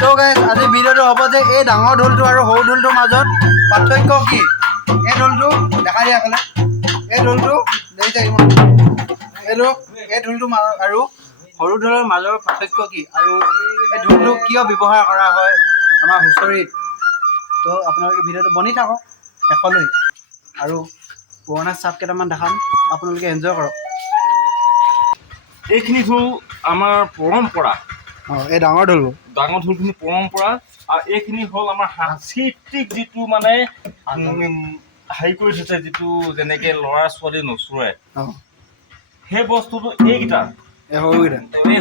তো গাইজ আজি ভিডিঅ'টো হ'ব যে এই ডাঙৰ ঢোলটো আৰু সৰু ঢোলটোৰ মাজত পাৰ্থক্য কি এই ঢোলটো দেখা দিয়া ক'লে এই ঢোলটো দেখিছে এই ঢোলটো আৰু সৰু ঢোলৰ মাজৰ পাৰ্থক্য কি আৰু এই ঢোলটো কিয় ব্যৱহাৰ কৰা হয় আমাৰ হুঁচৰিত তো আপোনালোকে ভিডিঅ'টো বনি থাকক শেষলৈ আৰু পুৰণা চাপ কেইটামান দেখাম আপোনালোকে এনজয় কৰক এইখিনি হ'ল আমাৰ পৰম্পৰা এই ডাঙৰ ঢোলখিনি পৰম্পৰা আৰু এইখিনি হ'ল আমাৰ সাংস্কৃতিক যিটো মানে হেৰি কৰি থৈছে যিটো যেনেকৈ ল'ৰা ছোৱালী নচুৱাই সেই বস্তুটো এইকেইটা এই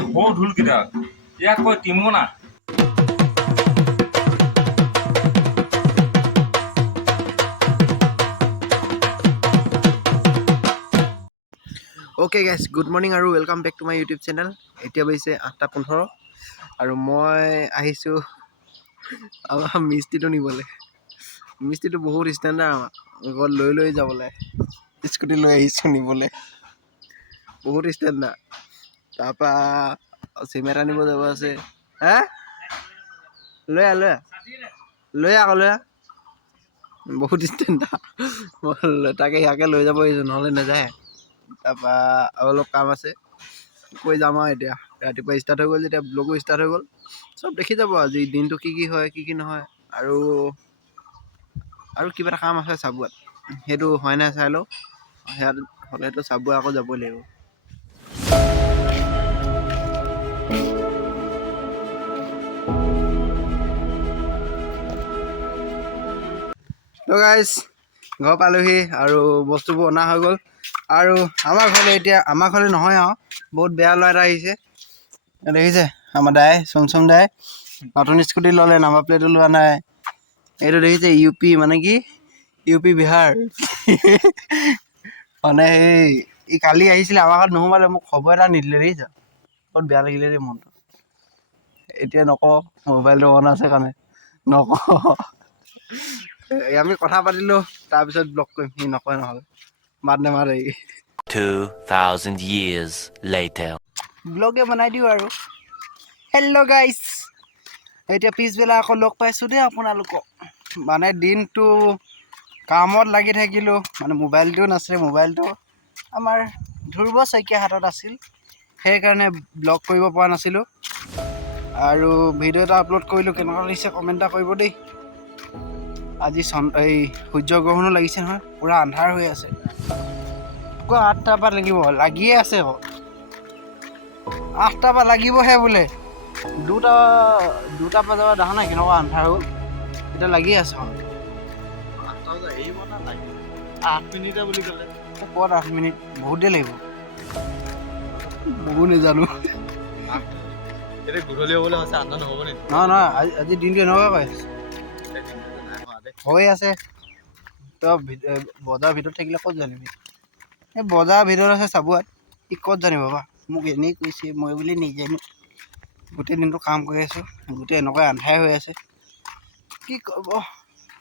সৰু ঢোলকেইটা ইয়াক কয় টিমনা। অ'কে গাইজ গুড মৰ্ণিং আৰু welcome back to my YouTube channel. এতিয়া বাজিছে 8:15 আৰু মই আহিছোঁ আমাৰ মিস্ত্ৰীটো নিবলৈ। মিস্ত্ৰীটো বহুত ষ্টেণ্ডাৰ্ড আমাৰ ঘৰত লৈ যাবলৈ স্কুটি লৈ আহিছোঁ নিবলৈ বহুত ষ্টেণ্ডাৰ্ড। তাৰপৰা চিমেণ্ট আনিব যাব আছে হে লৈ বহুত ষ্টেণ্ডাৰ্ড মই তাকে ইয়াকে লৈ যাব আহিছোঁ নহ'লে নাযায়। তাৰপৰা আৰু অলপ কাম আছে কৈ যাম আৰু এতিয়া ৰাতিপুৱা ষ্টাৰ্ট হৈ গ'ল যেতিয়া ব্লগো ষ্টাৰ্ট হৈ গ'ল চব দেখি যাব আজি দিনটো কি হয় কি নহয় আৰু কিবা এটা কাম আছে চাবুৱাত সেইটো হয় নাই চাই লওঁ সেয়াত হ'লেতো চাবুৱা আকৌ যাবই লাগিব। তো গাইজ ঘৰ পালোহি আৰু বস্তুবোৰ অনা হৈ গ'ল আৰু আমাৰ ঘৰলৈ নহয় আৰু বহুত বেয়া ল'ৰা এটা আহিছে দেখিছে আমাৰ দাই চমচম দাই নতুন স্কুটি ল'লে নাম্বাৰ প্লেটো লোৱা নাই এইটো দেখিছে ইউ পি বিহাৰ মানে এই কালি আহিছিলে আমাৰ ঘৰত নোসোমালে মোক খবৰ এটা নিদিলে দেখিছা বহুত বেয়া লাগিলে দেই মনটো। এতিয়া নকওঁ মোবাইলটো অন আছে কাৰণে নকওঁ আমি কথা পাতিলোঁ তাৰপিছত ব্লক কৰিম সি নকয় নহ'লে মাত নেমাতে 2000 years later ব্লগে বনাই দিওঁ আৰু হেল্ল' গাইজ এতিয়া পিছবেলা আকৌ লগ পাইছোঁ দেই আপোনালোকক মানে দিনটো কামত লাগি থাকিলোঁ মানে মোবাইলটোও নাছিলে মোবাইলটো আমাৰ ধ্ৰুৱ শইকীয়া হাতত আছিল সেইকাৰণে ব্লগ কৰিব পৰা নাছিলোঁ আৰু ভিডিঅ' এটা আপলোড কৰিলোঁ কেনেকুৱা লাগিছে কমেণ্ট এটা কৰিব দেই। আজি এই সূৰ্যগ্ৰহণো লাগিছে নহয় পূৰা আন্ধাৰ হৈ আছে আকৌ 8টাৰ পৰা লাগিয়ে আছে আকৌ 8টাৰ পৰা লাগিবহে বোলে দুটা বজাৰ পৰা দেখা নাই কেনেকুৱা আন্ধাৰ হ'ল এতিয়া লাগিয়ে আছে 8 মিনিটে বুলি ক'লে ক'ত 8 মিনিট বহুত দেৰি লাগিব বহুত নাজানো গধূলি হ'বলৈ হৈছে আন্ধাৰ নহ'ব নেকি? নহয় আজি দিনটো এনেকুৱা হৈ আছে তই বজাৰৰ ভিতৰত থাকিলে ক'ত জানিবি এই বজাৰৰ ভিতৰত আছে চাবুৱাত সি ক'ত জানিব বা মোক এনেই কৈছে মই বুলি নাজানো গোটেই দিনটো কাম কৰি আছোঁ গোটেই এনেকুৱা আন্ধাৰ হৈ আছে কি ক'ব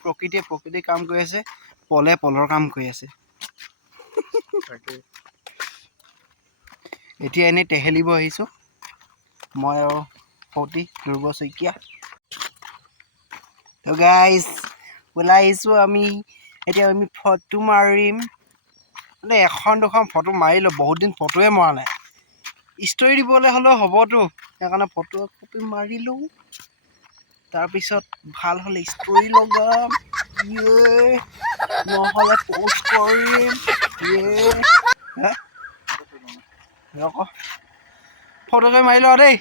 প্ৰকৃতিয়ে কাম কৰি আছে পলৰ কাম কৰি আছে এতিয়া এনেই টেহেলিব আহিছোঁ মই আৰু সতী ধ্ৰুৱ শইকীয়া। তো গাইজ ওলাই আহিছোঁ আমি এতিয়া আমি ফটো মাৰিম মানে এখন দুখন ফটো মাৰিলোঁ বহুত দিন ফটোৱে মৰা নাই ষ্টৰি দিবলৈ হ'লেও হ'বতো সেইকাৰণে ফটো কপি মাৰিলোঁ তাৰপিছত ভাল হ'লে ষ্টৰি লগাম নহ'লে প'ষ্ট কৰিম ফটোকে মাৰিলোঁ আৰু দেই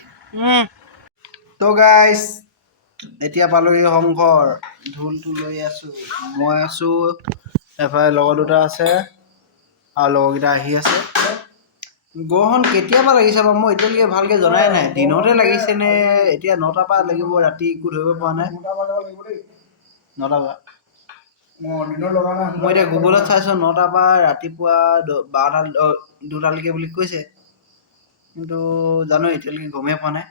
তো গাইজ এতিয়া পালোহি সংঘৰ ঢোলটো লৈ আছোঁ মই আছোঁ এফালে লগৰ দুটা আছে আৰু লগৰকেইটা আহি আছে গ্ৰহণ কেতিয়াবা লাগিছে বাৰু মই এতিয়ালৈকে ভালকৈ জনাই নাই দিনতে লাগিছে নে এতিয়া 9টাৰ পৰা লাগিব ৰাতি একো ধৰিব পৰা নাই 9টাৰ পৰা মই এতিয়া গুগলত চাইছোঁ 9টাৰ পৰা ৰাতিপুৱা 2টালৈকে বুলি কৈছে কিন্তু জানো এতিয়ালৈকে গমেই পোৱা নাই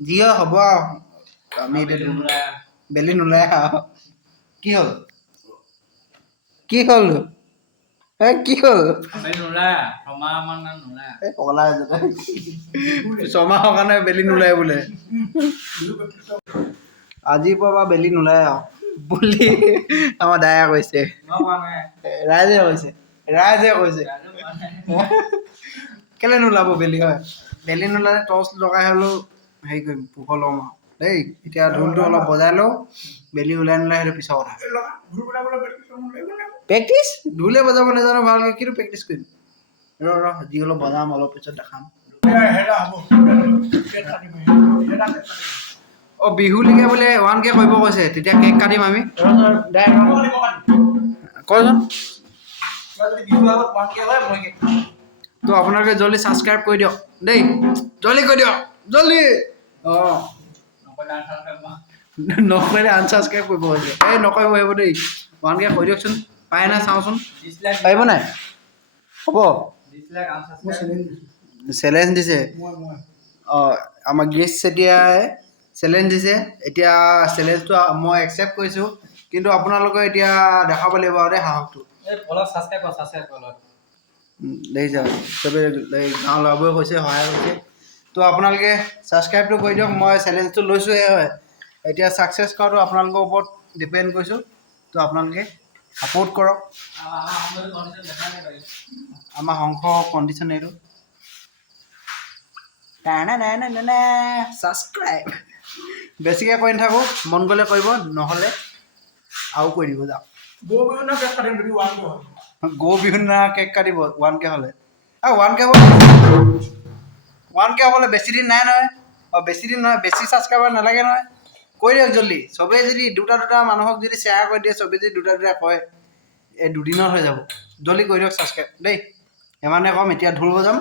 যি হয় হ'ব আৰু আমি এতিয়া বেলি নোলাই আৰু কি হ'ল কি হ'ল ছমাহৰ কাৰণে বেলি নোলায় বোলে আজিৰ পৰা বেলি নোলায় আৰু বুলি আমাৰ দায়া কৈছে ৰাইজে কৈছে কেলে নোলাব বেলি হয় বেলি নোলালে টৰ্চ লগাই হ'লেও হেৰি কৰিম পোহৰ ল'ম আৰু দেই এতিয়া ঢোলটো অলপ বজাই লওঁ বেলি ওলাই নোলাই সেইটো পিছৰ কথা প্ৰেক্টিচ ঢোলে বজাব নাজানো ভালকৈ কিন্তু প্ৰেক্টিচ কৰিম যি অলপ বজাম অলপ পিছত দেখাম অ বিহুলৈকে বোলে 1K কৰিব কৈছে তেতিয়া কেক কাটিম আমি কচোন তো আপোনালোকে জলদি ছাবস্ক্ৰাইব কৰি দিয়ক দেই জলদি কৰি দিয়ক জলদি অঁ নকৰিলে আনছাবস্ক্ৰাইব কৰিব কৈছে এই নকৰিব আহিব দেই 1K কৰি দিয়কচোন পায় নাই চাওঁচোন পাৰিব নাই হ'ব চেলেঞ্জ দিছে অঁ আমাৰ গিৰিশ চেতিয়াই চেলেঞ্জ দিছে এতিয়া চেলেঞ্জটো মই একচেপ্ট কৰিছোঁ কিন্তু আপোনালোকে এতিয়া দেখাব লাগিব আৰু দেই সাহসটো দেখিছে চবেই গাঁৱৰ ল'ৰাবোৰে কৈছে সহায় কৰিছে তো আপোনালোকে ছাবস্ক্ৰাইবটো কৰি দিয়ক মই চেলেঞ্জটো লৈছোঁহে হয় এতিয়া ছাকচেছ কৰাটো আপোনালোকৰ ওপৰত ডিপেণ্ড কৰিছোঁ তো আপোনালোকে ছাপোৰ্ট কৰক আমাৰ সংঘ কণ্ডিশ্যন এইটো ছাবস্ক্ৰাইব বেছিকৈ কৰি নাথাকোঁ মন গ'লে কৰিব নহ'লে আৰু কৰি দিব যাওক গৰু বিহুৰ দিনা কেক কাটিব 1K হ'লে আৰু 1K হ'বলৈ বেছি দিন নাই নহয় বেছি দিন নহয় বেছি ছাবস্ক্ৰাইবাৰ নালাগে নহয় কৰি দিয়ক জল্দি চবেই যদি দুটা মানুহক যদি শ্বেয়াৰ কৰি দিয়ে চবেই যদি দুটা কয় এই দুদিনত হৈ যাব জল্দি কৰি দিয়ক ছাবস্ক্ৰাইব দেই ইমানে ক'ম এতিয়া ঢোল বজাম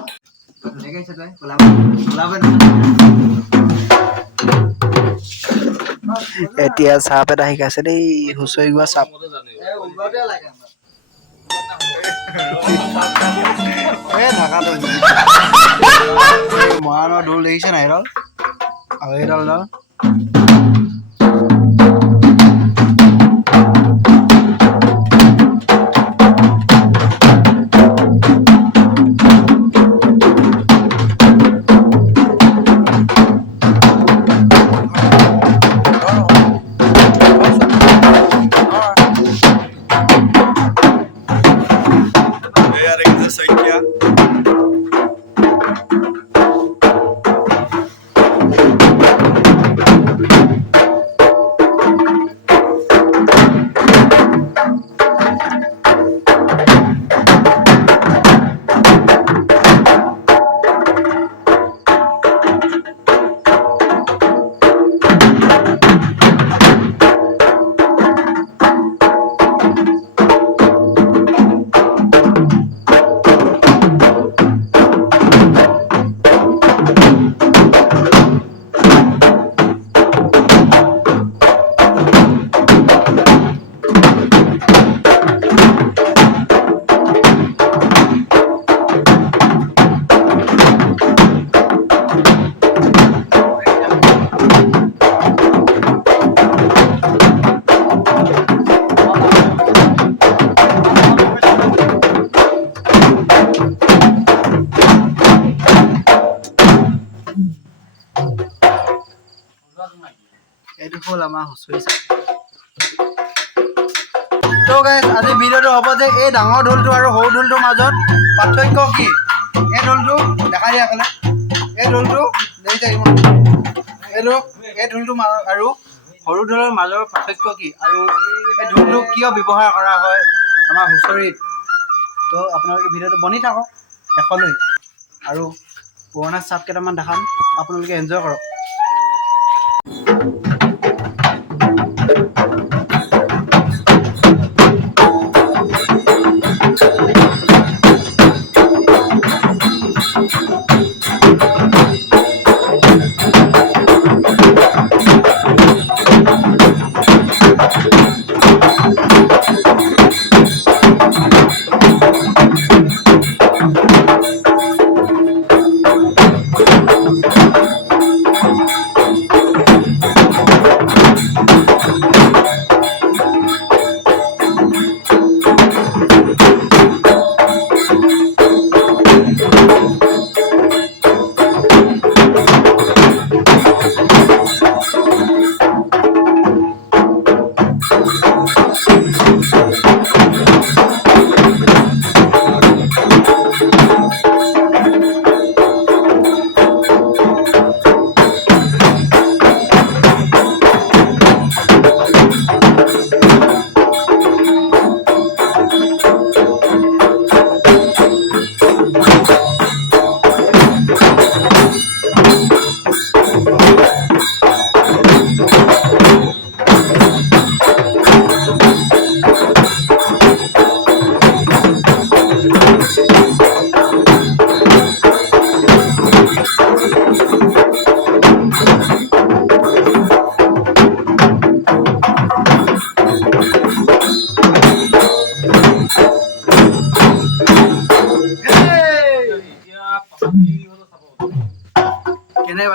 এতিয়া চাপ এটা শিকাইছে দেই হুঁচৰি গোৱা চাপ মৰাণৰ ঢোল দেখিছে নাই এইডাল আৰু এইডাল এইটো হ'ল আমাৰ হুঁচৰি চাপ তো গাইজ আজি ভিডিঅ'টো হ'ব যে এই ডাঙৰ ঢোলটো আৰু সৰু ঢোলটোৰ মাজত পাৰ্থক্য কি এই ঢোলটো দেখাই দিয়া ক'লে এই ঢোলটো দেখিছে এই ঢোলটো আৰু সৰু ঢোলৰ মাজৰ পাৰ্থক্য কি আৰু এই ঢোলটো কিয় ব্যৱহাৰ কৰা হয় আমাৰ হুঁচৰিত তো আপোনালোকে ভিডিঅ'টো বনি থাকক শেষলৈ আৰু পুৰণা চাপ কেইটামান দেখাম আপোনালোকে এনজয় কৰক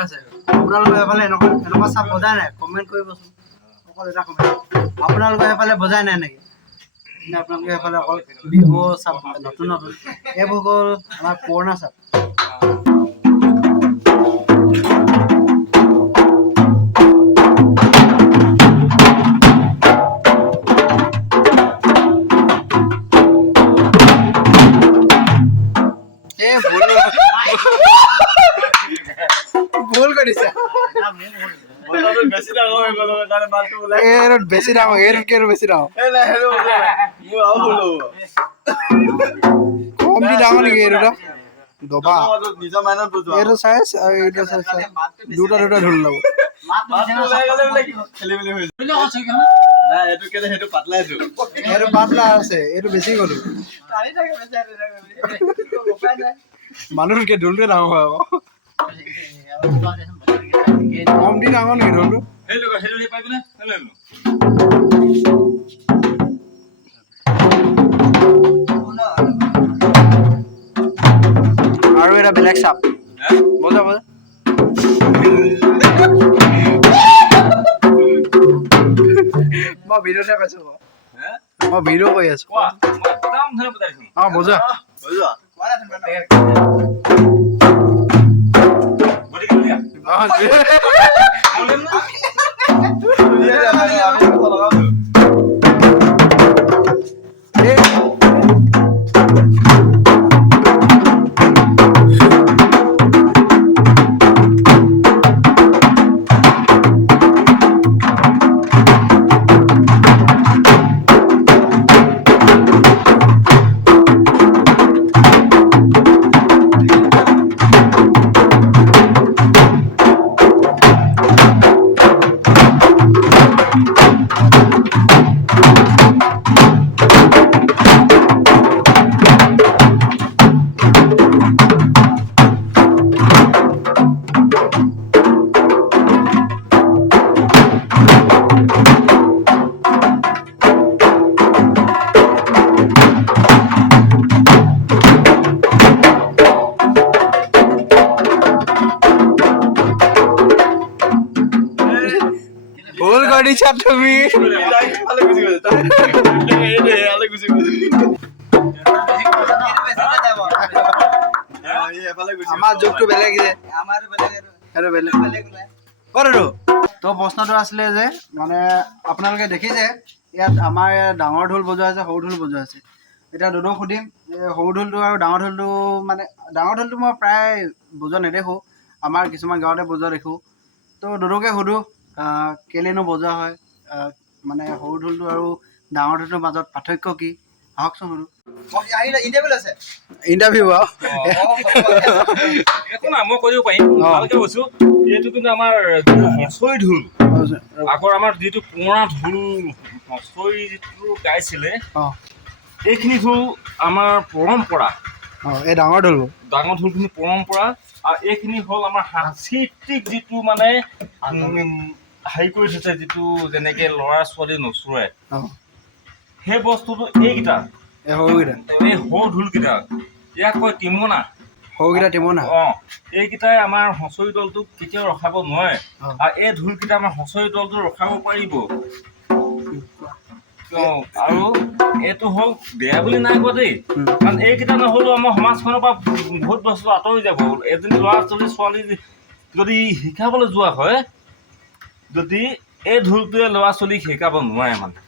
পাইছে আপোনালোকে এফালে এনেকুৱা চাপ বজাই নাই কমেণ্ট কৰিবচোন অকল এটা কমেণ্ট আপোনালোকে এফালে বজাই নাই নেকি নে আপোনালোকে এফালে অকল বিহু চাপ নতুন নতুন এইবোৰ গ'ল আমাৰ পুৰণা চাপ ভুল কৰিছে বেছি ডাঙৰ হৈ গ'ল কাৰণে মালটো ওলাই বেছি ডাঙৰ বেছি ডাঙৰ কম দি ডাঙৰ নেকি এইটো দবা নিজৰ মাইনত বুজোৱা এইটো চাইজ আৰু এইটো চাইজ দুটা ধৰি ল'ব সেইটো পাতলা আছে এইটো বেছি গ'লো মানুহকে ঢোলটোৱে ডাঙৰ হয় আকৌ কম দি ডাঙৰ নেকি ঢোলটো আৰু এটা বেলেগ চাপ বজা বজা মই ভিডিঅ'তে কৈছো মই ভিডিঅ' কৰি আছো অ বজা ভুল কৰিছা তুমি আমাৰ যুগটো বেলেগ যে সেইটো বেলেগ কৰো তো প্ৰশ্নটো আছিলে যে মানে আপোনালোকে দেখিছে ইয়াত আমাৰ ডাঙৰ ঢোল বজোৱা আছে সৰু ঢোল বজোৱা আছে এতিয়া দুডুক সুধিম সৰু ঢোলটো আৰু ডাঙৰ ঢোলটো মানে ডাঙৰ ঢোলটো মই প্ৰায় বজোৱা নেদেখোঁ আমাৰ কিছুমান গাঁৱতে বজোৱা দেখোঁ তো দুডুকে সুধোঁ কেলেনো বজোৱা হয় মানে সৰু ঢোলটো আৰু ডাঙৰ ঢোলটোৰ মাজত পাৰ্থক্য কি আহকচোন সুধোঁ ইণ্টাৰভিউ একো নাই মই কৰিব পাৰিম ভালকে কৈছো এইটো কিন্তু আমাৰ হচৈ ঢোল আগৰ আমাৰ যিটো পুৰণা ঢোল হচৈ যিটো গাইছিলে এইখিনি ঢোল আমাৰ পৰম্পৰা এই ডাঙৰ ঢোলখিনি পৰম্পৰা আৰু এইখিনি হ'ল আমাৰ সাংস্কৃতিক যিটো মানে হেৰি কৰি থৈছে যিটো যেনেকে ল'ৰা ছোৱালী নচুৱাই সেই বস্তুটো এইকেইটা এই সৰু ঢোলকেইটা ইয়াক কয় টিমনা এইকেইটাই আমাৰ হুঁচৰি দলটোক কেতিয়াও ৰখাব নোৱাৰে আৰু এই ঢোলকেইটা আমাৰ হুঁচৰি দলটো ৰখাব পাৰিব আৰু এইটো হ'ল বেয়া বুলি নাই কোৱা দেই কাৰণ এইকেইটা নহ'লেও আমাৰ সমাজখনৰ পৰা বহুত বস্তু আঁতৰি যাব এজনী ল'ৰা ছোৱালী যদি শিকাবলৈ যোৱা হয় যদি এই ঢোলটোৱে ল'ৰা ছোৱালীক শিকাব নোৱাৰে মানে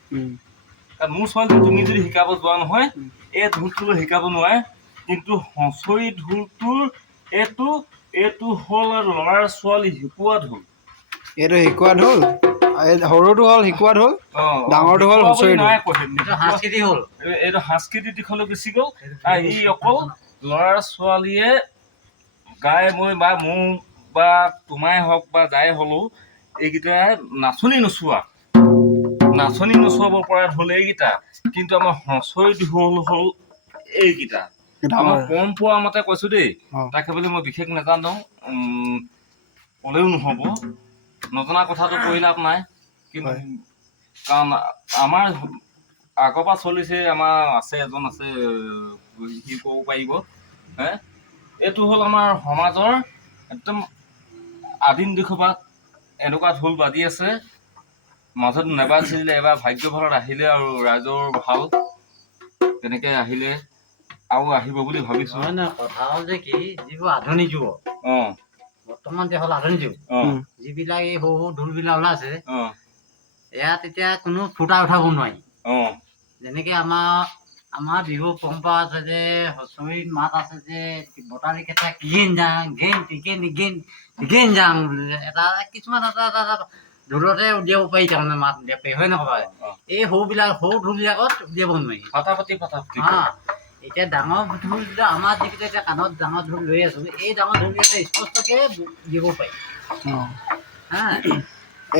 কাৰণ মোৰ ছোৱালী তুমি যদি শিকাব যোৱা নহয় এই ঢোলটো শিকাব নোৱাৰে কিন্তু হুঁচৰি ঢোলটোৰ এইটো হ'ল ল'ৰা ছোৱালী শিকোৱা ঢোল এইটো শিকোৱা ঢোল সৰুটো হ'ল শিকোৱা ঢোল ডাঙৰটো হ'ল হুঁচৰি ঢোল এইটো সাংস্কৃতিক দিশলৈ গুচি গ'ল আৰু ই অকল ল'ৰা ছোৱালীয়ে গাই মই বা মোৰ বা তোমাই হওক বা যাই হ'লেও এইকেইটাই নাচনি নচুৱাব পৰা ঢোল এইকেইটা কিন্তু আমাৰ হুঁচৰি ঢোল হ'ল এইকেইটা আমাৰ পৰম্পৰা মতে কৈছো দেই তাকে বুলি মই বিশেষ নাজানো ক'লেও নহ'ব নজনা কথাটো কৈ লাভ নাই কিন্তু কাৰণ আমাৰ আগৰ পৰা চলিছে আমাৰ এজন আছে সি ক'ব পাৰিব এইটো হ'ল আমাৰ সমাজৰ একদম আদিম দিশৰ পৰা এনেকুৱা ঢোল বাজি আছে মাজত নেবাজিলে এবাৰ ভাগ্য ভালত আহিলে আৰু ৰাইজৰ ভাল তেনেকে আহিলে আৰু আহিব বুলি ভাবিছো নহয় নহয় কথা হ'ল যে কি যিবোৰ আধুনিক যুগ বৰ্তমান যে হ'ল আধুনিক যুগ যিবিলাক এই সৰু সৰু ঢোলবিলাক ওলাইছে ইয়াত এতিয়া কোনো ফুটা উঠাব নোৱাৰি যেনেকে আমাৰ বিহু পৰম্পৰা আছে যে হুঁচৰিত মাত আছে যে বটালি কেইটা কিগেন যাং গেন টিকেন নিগেন টিকেন যাং এটা কিছুমান এটা এটা ঢোলতে উলিয়াব পাৰি তাৰমানে মাত উলিয়াব পাৰি হয় নহয় এই সৰু ঢোলবিলাকত উলিয়াব নোৱাৰি ফাটাফাটি হা এতিয়া ডাঙৰ ঢোল আমাৰ যিকেইটা এতিয়া কাণত ডাঙৰ ঢোল লৈ আছো এই ডাঙৰ ঢোলকেইটা স্পষ্টকে দিব পাৰি হা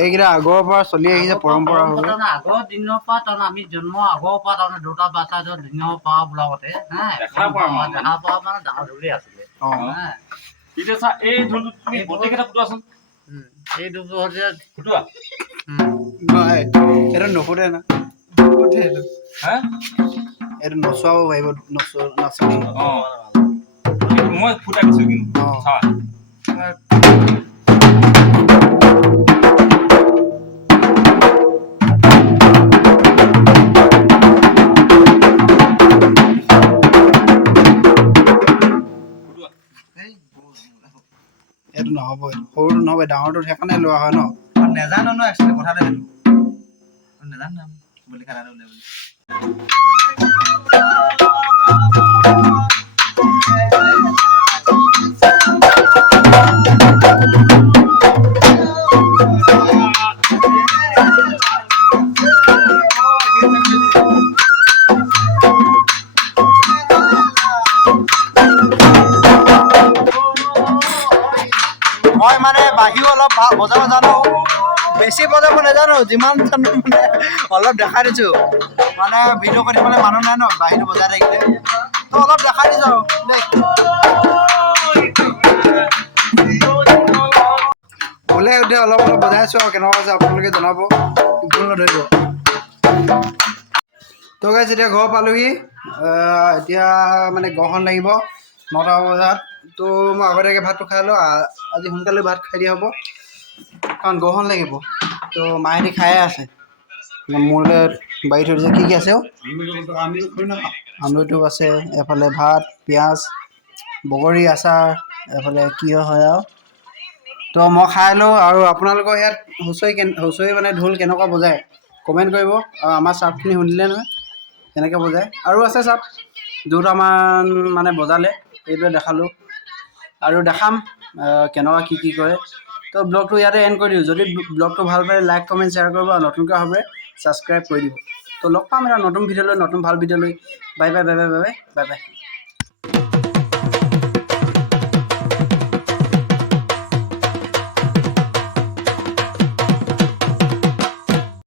এইকেইটা আগৰ পৰা চলি আহিছে পৰম্পৰা ভাৱে আগৰ দিনৰ পৰা তাৰমানে আমি জন্ম আগৰ পৰা তাৰমানে দুটা বাচ্চা দিনৰ পৰা বোলাবতে হা দেখা পোৱা মানে ডাঙৰ ঢোলেই আছিলে এতিয়া চা এই ঢোলটো তুমি গোটেইকেইটা ফুটোৱাচোন এই ঢোলটো হৈছে ফুটোৱা এইটো নুফুটে না হা এইটো নচুৱাব পাৰিব নাচনি মই ফুটাই দিছো কিন্তু চা এইটো নহ'ব সৰুটো নহ'ব ডাঙৰটো সেইকাৰণে লোৱা হয় ন নেজানো ন একচুৱেলি কথাটো সেইটো নেজানো বুলি কথাটো ওলাই বুলি মই মানে বাহিও অলপ বজাব জানো বেছি বজাব নাজানো যিমান জানো মানে অলপ দেখাই দিছো মানে ভিডিঅ' কৰিবলৈ মানুহ নাই ন বাহিৰটো বজাই থাকিলে তো অলপ দেখাই দিছো আৰু দেই ওলাই উঠে অলপ বজাইছো আৰু কেনেকুৱা আছে আপোনালোকে জনাব ভুল নধৰিব তো গাইছ এতিয়া ঘৰ পালোহি এতিয়া মানে গৰখন লাগিব 9টা বজাত তো মই আগতীয়াকৈ ভাতটো খাই লওঁ আজি সোনকালে ভাত খাই দিয়া হ'ব কাৰণ গৰখন লাগিব তো মাহেঁতি খায়ে আছে মোলৈ বাৰী থৈ দিছে কি আছে আমলুটো আছে এফালে ভাত পিঁয়াজ বগৰী আচাৰ এফালে কি হয় আৰু তো মই খাই লওঁ আৰু আপোনালোকৰ ইয়াত হুঁচৰি মানে ঢোল কেনেকুৱা বজায় কমেণ্ট কৰিব আৰু আমাৰ চাপখিনি শুনিলে নহয় কেনেকৈ বজায় আৰু আছে চাপ 2টামান মানে বজালে এইটোৱে দেখালোঁ আৰু দেখাম কেনেকুৱা কি কৰে তো ব্লগটো ইয়াতে এণ্ড কৰি দিওঁ যদি ব্লগটো ভাল পায় লাইক কমেণ্ট শ্বেয়াৰ কৰিব আৰু নতুনকৈ হবে ছাবস্ক্ৰাইব কৰি দিব তো লগ পাম এটা নতুন ভিডিঅ' লৈ নতুন ভাল ভিডিঅ' লৈ bye bye bye bye bye bye bye